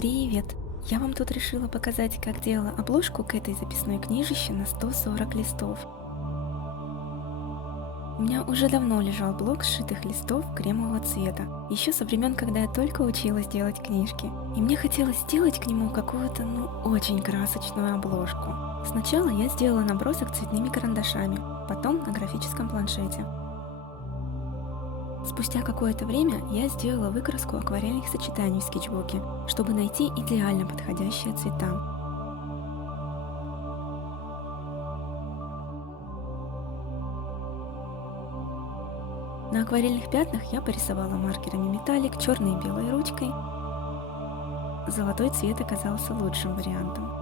Привет! Я вам тут решила показать, как делала обложку к этой записной книжище на 140 листов. У меня уже давно лежал блок сшитых листов кремового цвета, еще со времен, когда я только училась делать книжки. И мне хотелось сделать к нему какую-то, очень красочную обложку. Сначала я сделала набросок цветными карандашами, потом на графическом планшете. Спустя какое-то время я сделала выкраску акварельных сочетаний в скетчбуке, чтобы найти идеально подходящие цвета. На акварельных пятнах я порисовала маркерами металлик, черной и белой ручкой. Золотой цвет оказался лучшим вариантом.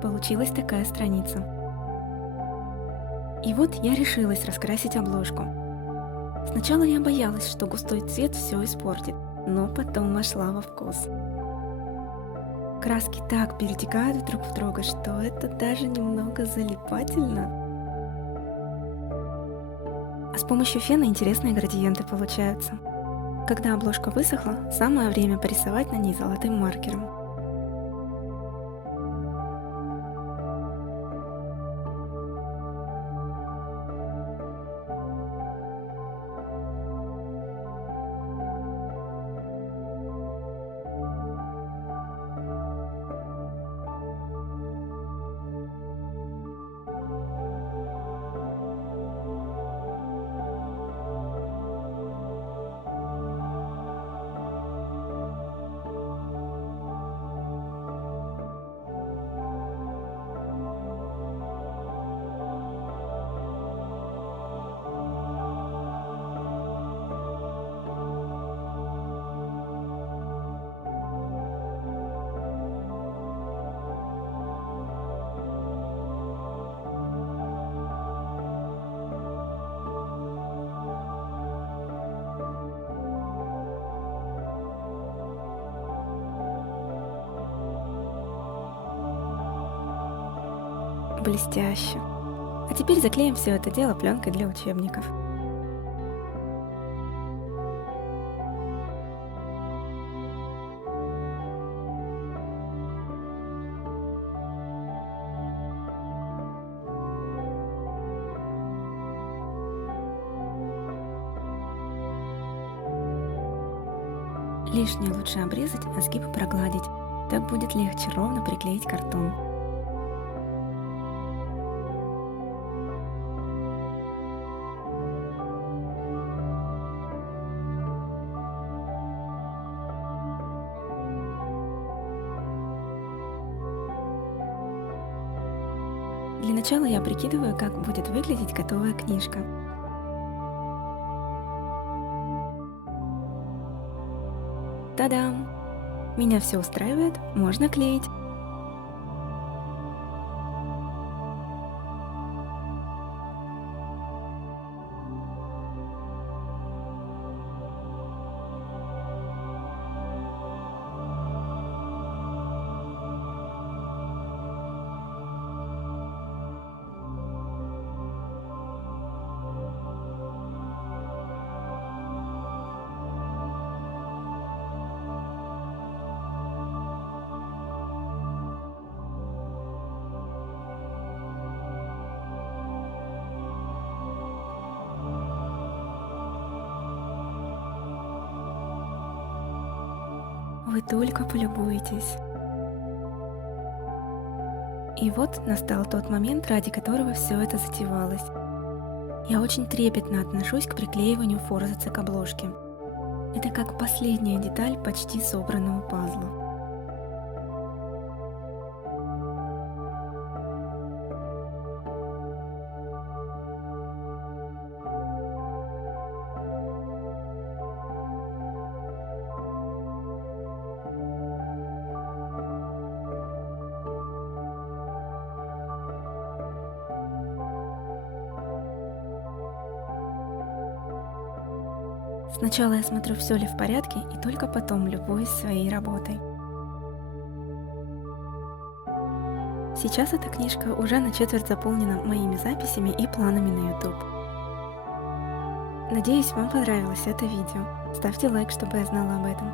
Получилась такая страница. И вот я решилась раскрасить обложку. Сначала я боялась, что густой цвет все испортит, но потом вошла во вкус. Краски так перетекают друг в друга, что это даже немного залипательно. А с помощью фена интересные градиенты получаются. Когда обложка высохла, самое время порисовать на ней золотым маркером. Блестяще. А теперь заклеим все это дело пленкой для учебников. Лишнее лучше обрезать, а сгибы прогладить. Так будет легче ровно приклеить картон. Для начала я прикидываю, как будет выглядеть готовая книжка. Та-дам! Меня все устраивает, можно клеить. Вы только полюбуйтесь. И вот настал тот момент, ради которого все это затевалось. Я очень трепетно отношусь к приклеиванию форзаца к обложке. Это как последняя деталь почти собранного пазла. Сначала я смотрю, все ли в порядке, и только потом любуюсь своей работой. Сейчас эта книжка уже на четверть заполнена моими записями и планами на YouTube. Надеюсь, вам понравилось это видео. Ставьте лайк, чтобы я знала об этом.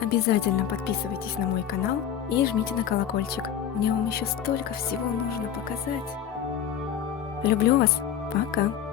Обязательно подписывайтесь на мой канал и жмите на колокольчик. Мне вам еще столько всего нужно показать. Люблю вас. Пока.